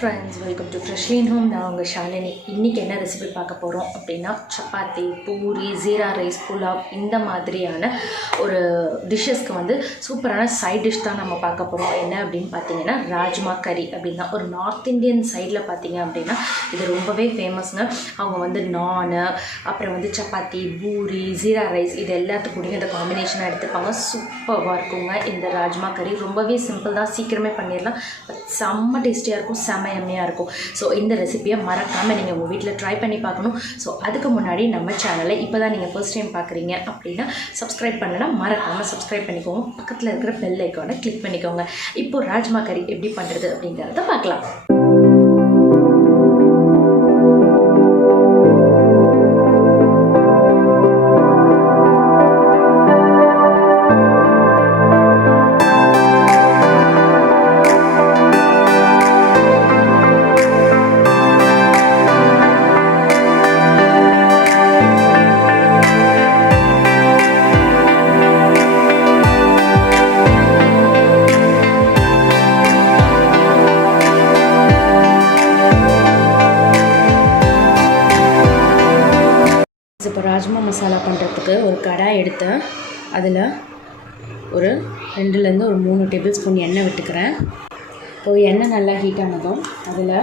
Friends, welcome to Freshlyinhome. நான் உங்கள் ஷாலினி. இன்றைக்கி என்ன ரெசிபி பார்க்க போகிறோம் அப்படின்னா சப்பாத்தி, பூரி, ஜீரா ரைஸ், புலாவ் இந்த மாதிரியான ஒரு டிஷ்ஷஸ்க்கு வந்து சூப்பரான சைட் டிஷ் தான் நம்ம பார்க்க போகிறோம். என்ன அப்படின்னு பார்த்தீங்கன்னா ராஜ்மா கறி அப்படின்னா ஒரு நார்த் இந்தியன் சைடில் பார்த்தீங்க அப்படின்னா இது ரொம்பவே ஃபேமஸ்ங்க. அவங்க வந்து நான் அப்புறம் வந்து சப்பாத்தி, பூரி, ஜீரா ரைஸ் இது எல்லாத்துக்கூடையும் இந்த காம்பினேஷனாக எடுத்துப்பாங்க. சூப்பராக இருக்குங்க இந்த ராஜ்மா கறி. ரொம்பவே சிம்பிள் தான், சீக்கிரமே பண்ணிடலாம். பட் செம்ம டேஸ்டியாக இருக்கும், செம்மையாக இருக்கும். ஸோ இந்த ரெசிபியை மறக்காமல் நீங்கள் உங்கள் வீட்டில் ட்ரை பண்ணி பார்க்கணும். ஸோ அதுக்கு முன்னாடி நம்ம சேனலை இப்போ தான் நீங்கள் ஃபர்ஸ்ட் டைம் பார்க்குறீங்க அப்படின்னா சப்ஸ்கிரைப் பண்ணலைன்னா மறக்காமல் சப்ஸ்கிரைப் பண்ணிக்கோங்க. பக்கத்தில் இருக்கிற பெல் ஐக்கானை கிளிக் பண்ணிக்கோங்க. இப்போது ராஜ்மா கறி எப்படி பண்ணுறது அப்படிங்கிறத பார்க்கலாம். இப்போ ராஜ்மா மசாலா பண்ணுறதுக்கு ஒரு கடாய் எடுத்தேன். அதில் ஒரு 2லேருந்து ஒரு 3 டேபிள் ஸ்பூன் எண்ணெய் விட்டுக்கிறேன். இப்போது எண்ணெய் நல்லா ஹீட் ஆனதும் அதில்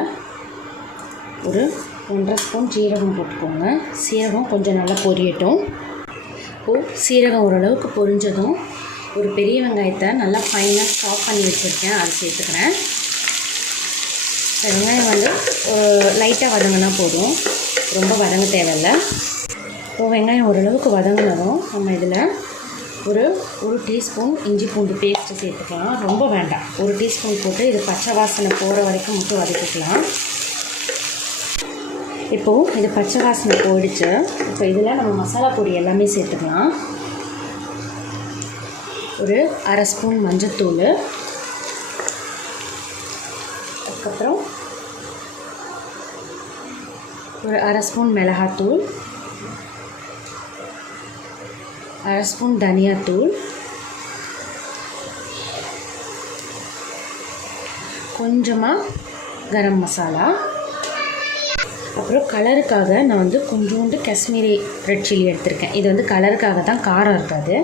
ஒரு 1.5 ஸ்பூன் சீரகம் போட்டுக்கோங்க. சீரகம் கொஞ்சம் நல்லா பொரியட்டும். இப்போது சீரகம் ஓரளவுக்கு பொரிஞ்சதும் ஒரு பெரிய வெங்காயத்தை நல்லா ஃபைனாக சாப் பண்ணி வச்சுருக்கேன், அதை சேர்த்துக்கிறேன். வெங்காயம் வந்து லைட்டாக வதங்கினா போதும், ரொம்ப வதங்க தேவையில்லை. இப்போ வெங்காயம் ஓரளவுக்கு வதங்கினதும் நம்ம இதில் ஒரு டீஸ்பூன் இஞ்சி பூண்டு பேஸ்ட்டு சேர்த்துக்கலாம். ரொம்ப வேண்டாம், 1 டீஸ்பூன் போட்டு இது பச்சை வாசனை போகிற வரைக்கும் மட்டும் வதக்கிக்கலாம். இப்போது இது பச்சை வாசனை போயிடுச்சு. இப்போ இதில் நம்ம மசாலா பொடி எல்லாமே சேர்த்துக்கலாம். ஒரு 1/2 ஸ்பூன் மஞ்சத்தூள், அதுக்கப்புறம் ஒரு 1/2 ஸ்பூன் மிளகாத்தூள், 1/2 ஸ்பூன் தனியாத்தூள், கொஞ்சமாக கரம் மசாலா, அப்புறம் கலருக்காக நான் வந்து கொஞ்சோண்டு காஷ்மீரி ரெட் சில்லி எடுத்திருக்கேன். இது வந்து கலருக்காக தான், காரம் இருக்காது.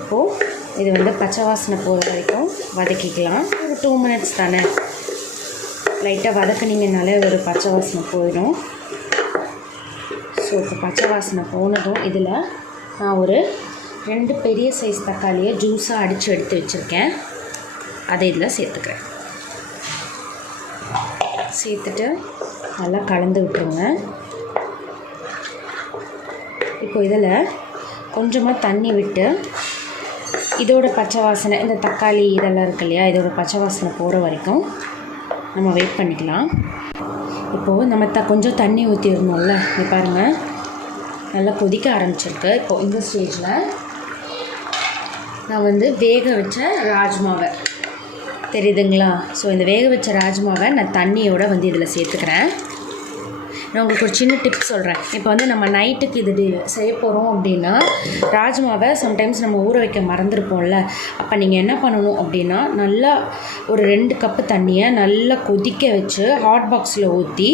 இப்போது இது வந்து பச்சை வாசனை போகிற வரைக்கும் வதக்கிக்கலாம். ஒரு 2 மினிட்ஸ் தானே, லைட்டாக வதக்குனீங்கனாலே ஒரு பச்சை வாசனை போயிடும். ஸோ இப்போ பச்சை வாசனை போனதும் இதில் நான் ஒரு 2 பெரிய சைஸ் தக்காளியை ஜூஸாக அடித்து எடுத்து வச்சுருக்கேன், அதை இதில் சேர்த்துக்கிறேன். சேர்த்துட்டு நல்லா கலந்து விட்டுருங்க. இப்போ இதில் கொஞ்சமாக தண்ணி விட்டு இதோட பச்சை வாசனை, இந்த தக்காளி இதெல்லாம் இருக்கு இல்லையா, இதோட பச்சை வாசனை போகிற வரைக்கும் நம்ம வெயிட் பண்ணிக்கலாம். இப்போது நம்ம கொஞ்சம் தண்ணி ஊற்றிடணும்ல, இது பாருங்கள் நல்லா கொதிக்க ஆரம்பிச்சிருக்கு. இப்போது இந்த ஸ்டேஜில் நான் வந்து வேக வச்ச ராஜ்மாவை, தெரியுதுங்களா? ஸோ இந்த வேக வச்ச ராஜ்மாவை நான் தண்ணியோடு வந்து இதில் சேர்த்துக்கிறேன். நான் உங்களுக்கு ஒரு சின்ன டிப்ஸ் சொல்கிறேன். இப்போ வந்து நம்ம நைட்டுக்கு இது செய்ய போகிறோம் அப்படின்னா ராஜ்மாவை சம்டைம்ஸ் நம்ம ஊற வைக்க மறந்துருப்போம்ல. அப்போ நீங்கள் என்ன பண்ணணும் அப்படின்னா நல்லா ஒரு 2 கப்பு தண்ணியை நல்லா கொதிக்க வச்சு ஹாட் பாக்ஸில் ஊற்றி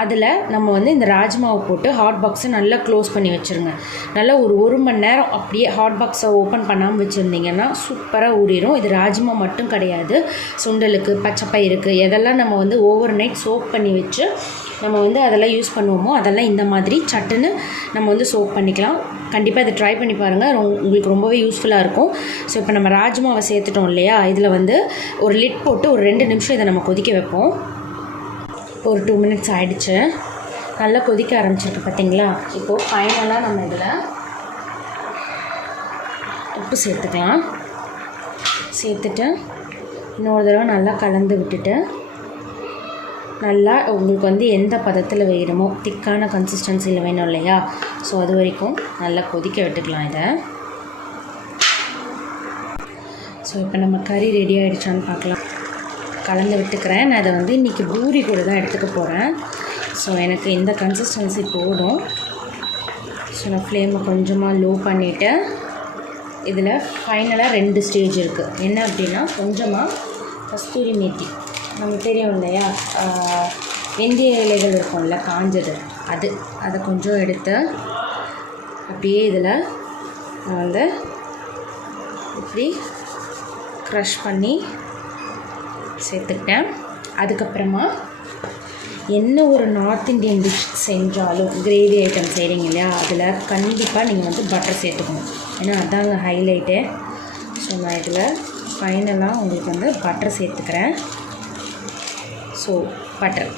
அதில் நம்ம வந்து இந்த ராஜ்மாவை போட்டு ஹாட் பாக்ஸை நல்லா க்ளோஸ் பண்ணி வச்சுருங்க. நல்லா ஒரு 1 மணி நேரம் அப்படியே ஹாட் பாக்ஸை ஓப்பன் பண்ணாமல் வச்சுருந்தீங்கன்னா சூப்பராக ஊறிடும். இது ராஜ்மா மட்டும் கிடையாது, சுண்டலுக்கு, பச்சைப்பயிருக்கு, எதெல்லாம் நம்ம வந்து ஓவர் நைட் சோக் பண்ணி வச்சு நம்ம வந்து அதெல்லாம் யூஸ் பண்ணுவோமோ அதெல்லாம் இந்த மாதிரி சட்டுன்னு நம்ம வந்து சோக் பண்ணிக்கலாம். கண்டிப்பாக இதை ட்ரை பண்ணி பாருங்கள், உங்களுக்கு ரொம்பவே யூஸ்ஃபுல்லாக இருக்கும். ஸோ இப்போ நம்ம ராஜ்மாவை சேர்த்துட்டோம் இல்லையா, இதில் வந்து ஒரு லிட் போட்டு ஒரு 2 நிமிஷம் இதை நம்ம கொதிக்க வைப்போம். ஒரு 2 மினிட்ஸ் ஆகிடுச்சு, நல்லா கொதிக்க ஆரம்பிச்சிருக்கு பார்த்தீங்களா. இப்போது ஃபைனலாக நம்ம இதில் உப்பு சேர்த்துக்கலாம். சேர்த்துட்டு இன்னொரு தடவை நல்லா கலந்து விட்டுட்டு நல்லா உங்களுக்கு வந்து எந்த பதத்தில் வேணுமோ, திக்கான கன்சிஸ்டன்சியில் வேணும் இல்லையா, ஸோ அது வரைக்கும் நல்லா கொதிக்க விட்டுக்கலாம் இதை. ஸோ இப்போ நம்ம கறி ரெடி ஆகிடுச்சான்னு பார்க்கலாம். கலந்து விட்டுக்கிறேன். நான் அதை வந்து இன்றைக்கி பூரி கூட தான் எடுத்துக்க போகிறேன். ஸோ எனக்கு இந்த கன்சிஸ்டன்சி போதும். ஸோ நான் ஃப்ளேமை கொஞ்சமாக லோ பண்ணிவிட்டு இதில் ஃபைனலாக 2 ஸ்டேஜ் இருக்குது. என்ன அப்படின்னா கொஞ்சமாக கஸ்தூரி மேத்தி நமக்கு தெரியும் இல்லையா, வெந்தய இலைகள் இருக்கும்ல காஞ்சது, அதை கொஞ்சம் எடுத்து அப்படியே இதில் நான் வந்து இப்படி க்ரஷ் பண்ணி சேர்த்துக்கிட்டேன். அதுக்கப்புறமா என்ன ஒரு நார்த் இண்டியன் டிஷ் செஞ்சாலும் கிரேவி ஐட்டம் செய்கிறீங்க இல்லையா, அதில் கண்டிப்பாக நீங்கள் வந்து பட்டர் சேர்த்துக்கணும். ஏன்னா அதாங்க ஹைலைட்டே. ஸோ நான் இதில் ஃபைனலாக உங்களுக்கு வந்து பட்டர் சேர்த்துக்கிறேன். ஸோ பட்டர்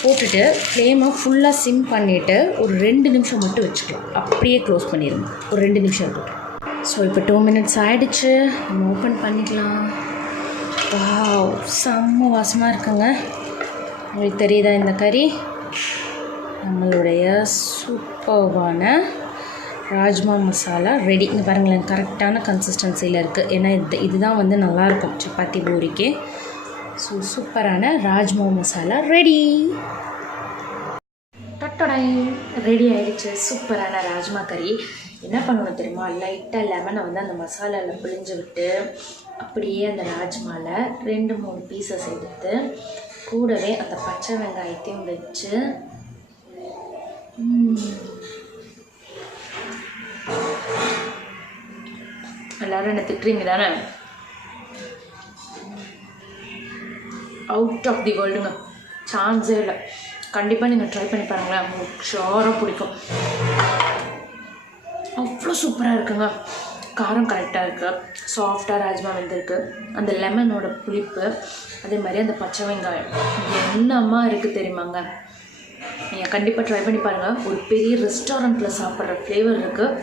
போட்டுட்டு ஃப்ளேமை ஃபுல்லாக சிம் பண்ணிவிட்டு ஒரு 2 நிமிஷம் மட்டும் வச்சுக்கலாம். அப்படியே க்ளோஸ் பண்ணிடுங்க, ஒரு 2 நிமிஷம் இருக்கும். ஸோ இப்போ 2 மினிட்ஸ் ஆகிடுச்சு, நம்ம ஓப்பன் பண்ணிக்கலாம். வாவ், செம்ம வாசமாக இருக்குங்க. உங்களுக்கு தெரியுதா இந்த கறி? நம்மளுடைய சூப்பர்வான ராஜ்மா மசாலா ரெடி. இங்கே பாருங்களேன், கரெக்டான கன்சிஸ்டன்சியில் இருக்குது. ஏன்னா இதுதான் வந்து நல்லாயிருக்கும் சப்பாத்தி பூரிக்கு. ஸோ சூப்பரான ராஜ்மா மசாலா ரெடி. டொட்டடாய் ரெடி ஆகிடுச்சு சூப்பரான ராஜ்மா கறி. என்ன பண்ணணும் தெரியுமா, லைட்டாக லெமனை வந்து அந்த மசாலாவில் பிழிஞ்சு விட்டு அப்படியே அந்த ராஜ்மாவில் 2-3 பீசஸ் எடுத்து கூடவே அந்த பச்சை வெங்காயத்தையும் வச்சு எல்லோரும் என்ன திட்டுறீங்க தானே, அவுட் ஆஃப் தி வேர்ல்டுங்க, சான்ஸே இல்லை. கண்டிப்பாக நீங்கள் ட்ரை பண்ணி பாருங்களேன், உங்களுக்கு ஷோராக பிடிக்கும். அவ்வளோ சூப்பராக இருக்குங்க. காரம் கரெக்டாக இருக்குது, சாஃப்டாக ராஜ்மா வெந்திருக்கு, அந்த லெமனோட புளிப்பு, அதே மாதிரி அந்த பச்சை வெங்காயம் என்னம்மா இருக்குது தெரியுமாங்க. நீங்கள் கண்டிப்பாக ட்ரை பண்ணி பாருங்கள். ஒரு பெரிய ரெஸ்டாரண்ட்டில் சாப்பிட்ற ஃப்ளேவர் இருக்குது.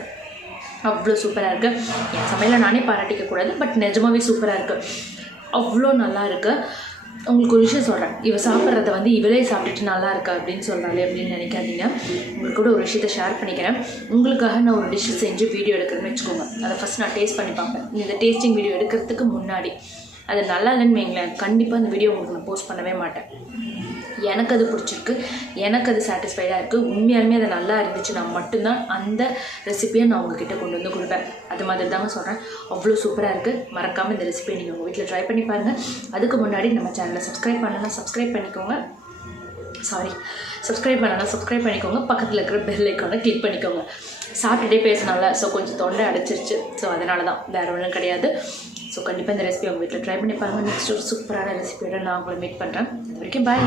அவ்வளோ சூப்பராக இருக்குது. என் சமையலை நானே பாராட்டிக்கக்கூடாது, பட் நிஜமாகவே சூப்பராக இருக்குது. அவ்வளோ நல்லா இருக்குது. உங்களுக்கு ஒரு விஷயம் சொல்கிறேன், இவ சாப்பிட்றத வந்து இவளே சாப்பிட்டுட்டு நல்லா இருக்கா அப்படின்னு சொல்கிறாளே அப்படின்னு நினைக்காதீங்க. உங்களுக்கு கூட ஒரு விஷயத்தை ஷேர் பண்ணிக்கிறேன். உங்களுக்காக நான் ஒரு டிஷ்ஷு செஞ்சு வீடியோ எடுக்கிறேன்னு வச்சுக்கோங்க. அதை ஃபஸ்ட் நான் டேஸ்ட் பண்ணி பார்ப்பேன். இந்த டேஸ்டிங் வீடியோ எடுக்கிறதுக்கு முன்னாடி அது நல்லா இல்லைன்னு வைங்களேன், கண்டிப்பாக அந்த வீடியோ உங்களுக்கு நான் போஸ்ட் பண்ணவே மாட்டேன். எனக்கு அது பிடிச்சிருக்கு, எனக்கு அது சாட்டிஸ்ஃபைடாக இருக்குது. உண்மையாலுமே அது நல்லா இருந்துச்சு, நான் மட்டும்தான் அந்த ரெசிபியை நான் உங்ககிட்ட கொண்டு வந்து கொடுப்பேன். அது மாதிரி தாங்க சொல்கிறேன். அவ்வளோ சூப்பராக இருக்குது. மறக்காமல் இந்த ரெசிபியை நீங்கள் உங்கள் வீட்டில் ட்ரை பண்ணி பாருங்கள். அதுக்கு முன்னாடி நம்ம சேனலை சப்ஸ்கிரைப் பண்ணலாம், சப்ஸ்கிரைப் பண்ணிக்கோங்க. சப்ஸ்கிரைப் பண்ணிக்கோங்க. பக்கத்தில் இருக்கிற பெல் ஐக்கானை கிளிக் பண்ணிக்கோங்க. சாப்பிட்டுட்டே பேசினால ஸோ கொஞ்சம் தொண்டை அடைச்சிருச்சு. ஸோ அதனால தான், வேறு ஒன்றும் கிடையாது. ஸோ கண்டிப்பாக இந்த ரெசிபி உங்கள் வீட்டில் ட்ரை பண்ணி பாருங்கள். நெக்ஸ்ட் ஒரு சூப்பரான ரெசிபியோட நான் உங்களை மீட் பண்ணுறேன். அது வரைக்கும் பாய்.